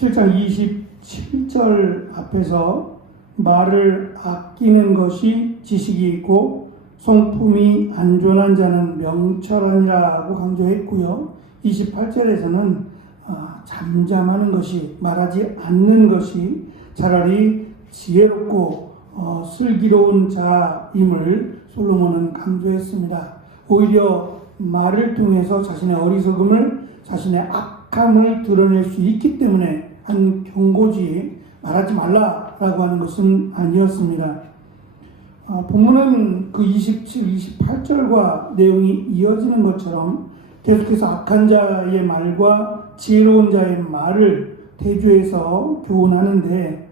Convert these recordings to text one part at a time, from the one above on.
17장 27절 앞에서 말을 아끼는 것이 지식이 있고 성품이 안전한 자는 명철하니라고 강조했고요. 28절에서는 잠잠하는 것이, 말하지 않는 것이 차라리 지혜롭고 슬기로운 자임을 솔로몬은 강조했습니다. 오히려 말을 통해서 자신의 어리석음을, 자신의 악함을 드러낼 수 있기 때문에 한 경고지, 말하지 말라라고 하는 것은 아니었습니다. 본문은 그 27, 28절과 내용이 이어지는 것처럼 계속해서 악한 자의 말과 지혜로운 자의 말을 대조해서 교훈하는데,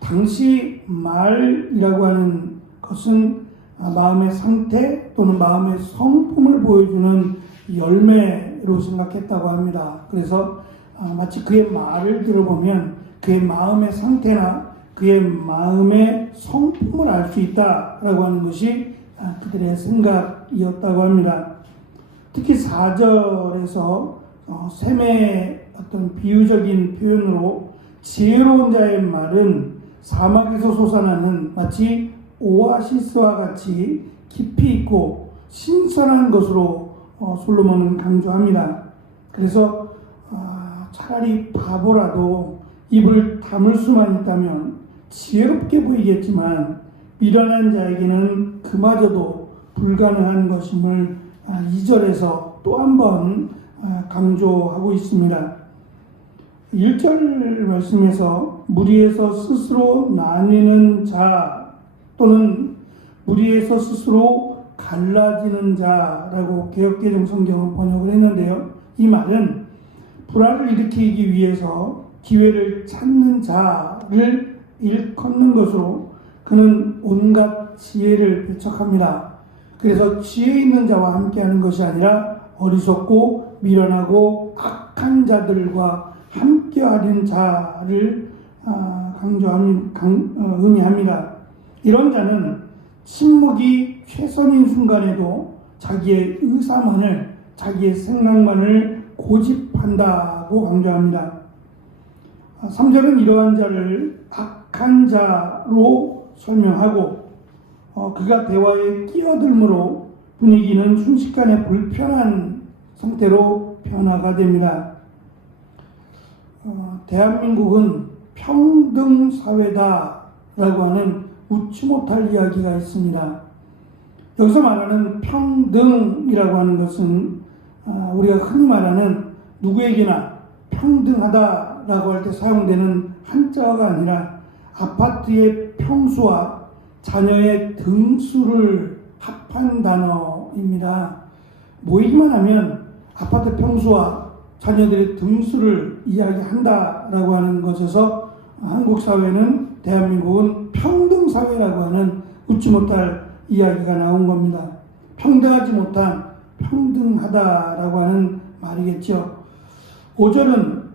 당시 말이라고 하는 것은 마음의 상태 또는 마음의 성품을 보여주는 열매로 생각했다고 합니다. 그래서 마치 그의 말을 들어보면 그의 마음의 상태나 그의 마음의 성품을 알 수 있다라고 하는 것이 그들의 생각이었다고 합니다. 특히 4절에서 셈의 어떤 비유적인 표현으로 지혜로운 자의 말은 사막에서 솟아나는 마치 오아시스와 같이 깊이 있고 신선한 것으로 솔로몬은 강조합니다. 그래서 차라리 바보라도 입을 다물 수만 있다면 지혜롭게 보이겠지만 미련한 자에게는 그마저도 불가능한 것임을 2절에서 또 한 번 강조하고 있습니다. 1절 말씀에서 무리에서 스스로 나뉘는 자 또는 무리에서 스스로 갈라지는 자라고 개역개정 성경은 번역을 했는데요. 이 말은 불화를 일으키기 위해서 기회를 찾는 자를 일컫는 것으로 그는 온갖 지혜를 배척합니다. 그래서 지혜 있는 자와 함께하는 것이 아니라 어리석고 미련하고 악한 자들과 함께하는 자를 의미합니다. 이런 자는 침묵이 최선인 순간에도 자기의 의사만을, 자기의 생각만을 고집한다고 강조합니다. 3절은 이러한 자를 악한 자로 설명하고 그가 대화에 끼어들므로 분위기는 순식간에 불편한 상태로 변화가 됩니다. 대한민국은 평등사회다라고 하는 웃지 못할 이야기가 있습니다. 여기서 말하는 평등이라고 하는 것은 우리가 흔히 말하는 누구에게나 평등하다라고 할 때 사용되는 한자어가 아니라 아파트의 평수와 자녀의 등수를 합한 단어입니다. 모이기만 하면 아파트 평수와 자녀들의 등수를 이야기한다라고 하는 것에서 한국 사회는, 대한민국은 평등사회라고 하는 웃지 못할 이야기가 나온 겁니다. 평등하지 못한 평등하다라고 하는 말이겠죠. 5절은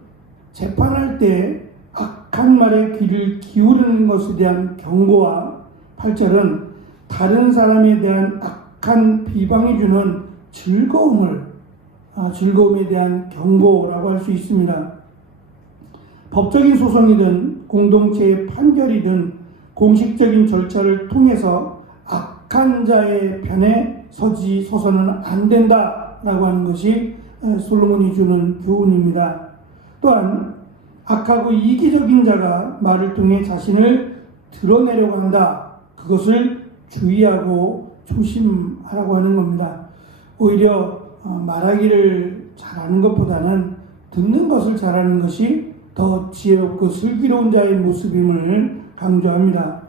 재판할 때 악한 말에 귀를 기울이는 것에 대한 경고와 8절은 다른 사람에 대한 악한 비방이 주는 즐거움에 대한 경고라고 할 수 있습니다. 법적인 소송이든 공동체의 판결이든 공식적인 절차를 통해서 악한 자의 편에 서서는 안 된다라고 하는 것이 솔로몬이 주는 교훈입니다. 또한 악하고 이기적인 자가 말을 통해 자신을 드러내려고 한다. 그것을 주의하고 조심하라고 하는 겁니다. 오히려 말하기를 잘하는 것보다는 듣는 것을 잘하는 것이 더 지혜롭고 슬기로운 자의 모습임을 강조합니다.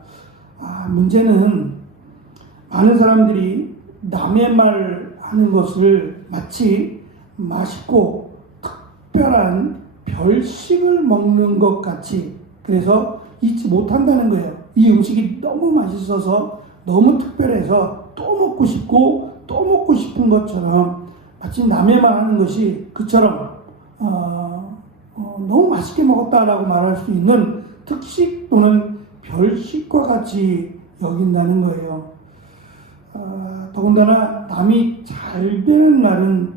문제는 많은 사람들이 남의 말 하는 것을 마치 맛있고 특별한 별식을 먹는 것 같이, 그래서 잊지 못한다는 거예요. 이 음식이 너무 맛있어서, 너무 특별해서 또 먹고 싶고 또 먹고 싶은 것처럼 마치 남의 말 하는 것이 그처럼 너무 맛있게 먹었다라고 말할 수 있는 특식 또는 별식과 같이 여긴다는 거예요. 더군다나 남이 잘 되는 말은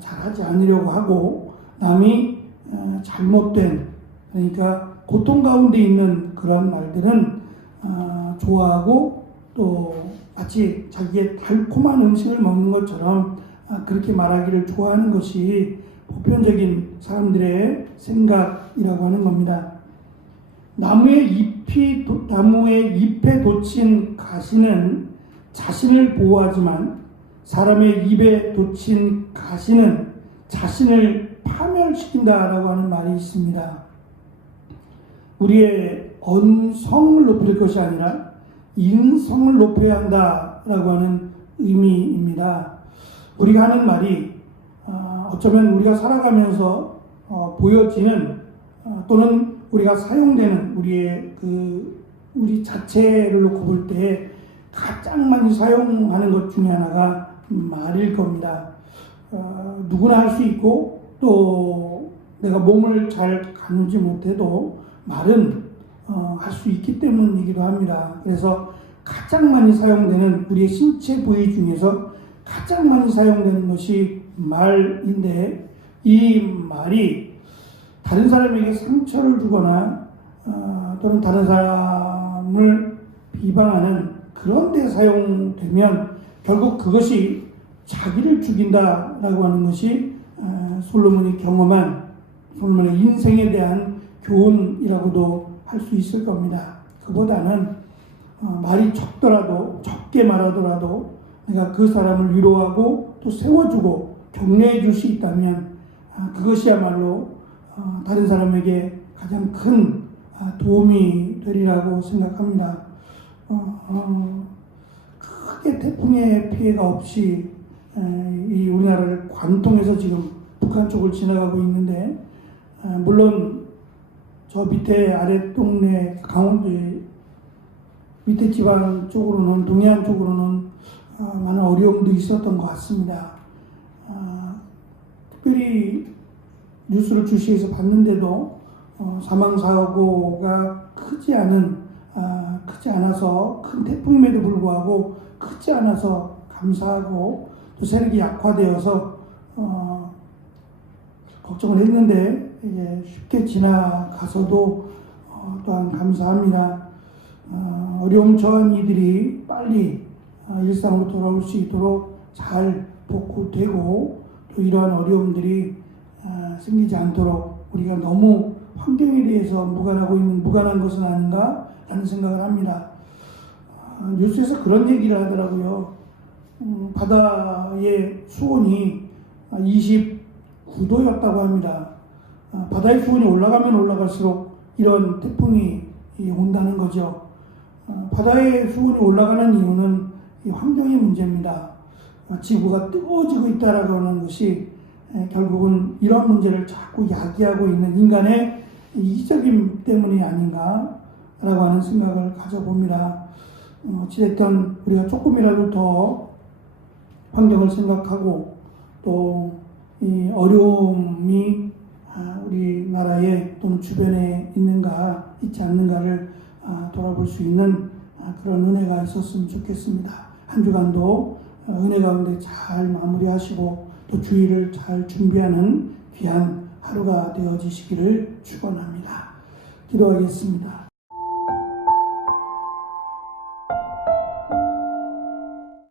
잘하지 않으려고 하고, 남이 잘못된 그러니까 고통 가운데 있는 그런 말들은 좋아하고 또 마치 자기의 달콤한 음식을 먹는 것처럼 그렇게 말하기를 좋아하는 것이 보편적인 사람들의 생각이라고 하는 겁니다. 나무의 잎에 돋친 가시는 자신을 보호하지만 사람의 입에 돋친 가시는 자신을 파멸시킨다라고 하는 말이 있습니다. 우리의 언성을 높일 것이 아니라 인성을 높여야 한다라고 하는 의미입니다. 우리가 하는 말이 어쩌면 우리가 살아가면서 보여지는 또는 우리가 사용되는 우리 자체를 놓고 볼 때 가장 많이 사용하는 것 중에 하나가 말일 겁니다. 누구나 할 수 있고 또 내가 몸을 잘 가누지 못해도 말은 할 수 있기 때문이기도 합니다. 그래서 가장 많이 사용되는 우리의 신체 부위 중에서 가장 많이 사용되는 것이 말인데, 이 말이 다른 사람에게 상처를 주거나 또는 다른 사람을 비방하는 그런 데 사용되면 결국 그것이 자기를 죽인다라고 하는 것이 솔로몬이 경험한 솔로몬의 인생에 대한 교훈이라고도 할 수 있을 겁니다. 그보다는 말이 적더라도, 적게 말하더라도 내가 그 사람을 위로하고 또 세워주고 격려해 줄 수 있다면 그것이야말로 다른 사람에게 가장 큰 도움이 되리라고 생각합니다. 크게 태풍의 피해가 없이 이 우리나라를 관통해서 지금 북한 쪽을 지나가고 있는데, 물론 저 밑에 아래 동네 강원도 밑에 지방 쪽으로는, 동해안 쪽으로는 많은 어려움도 있었던 것 같습니다. 특별히 뉴스를 주시해서 봤는데도 사망사고가 크지 않아서, 큰 태풍임에도 불구하고 크지 않아서 감사하고, 또 세력이 약화되어서 걱정을 했는데 이제 쉽게 지나가서도 또한 감사합니다. 어려움 처한 이들이 빨리 일상으로 돌아올 수 있도록 잘 복구되고, 또 이러한 어려움들이 생기지 않도록 우리가 너무 환경에 대해서 무관한 것은 아닌가 라는 생각을 합니다. 뉴스에서 그런 얘기를 하더라고요. 바다의 수온이 29도였다고 합니다. 바다의 수온이 올라가면 올라갈수록 이런 태풍이 온다는 거죠. 바다의 수온이 올라가는 이유는 이 환경의 문제입니다. 지구가 뜨거워지고 있다라고 하는 것이 결국은 이런 문제를 자꾸 야기하고 있는 인간의 이기적임 때문이 아닌가라고 하는 생각을 가져봅니다. 어찌됐든 우리가 조금이라도 더 환경을 생각하고 또 이 어려움이 우리나라에 또는 주변에 있지 않는가를 돌아볼 수 있는 그런 은혜가 있었으면 좋겠습니다. 한 주간도 은혜 가운데 잘 마무리하시고 또 주일을 잘 준비하는 귀한 하루가 되어지시기를 축원합니다. 기도하겠습니다.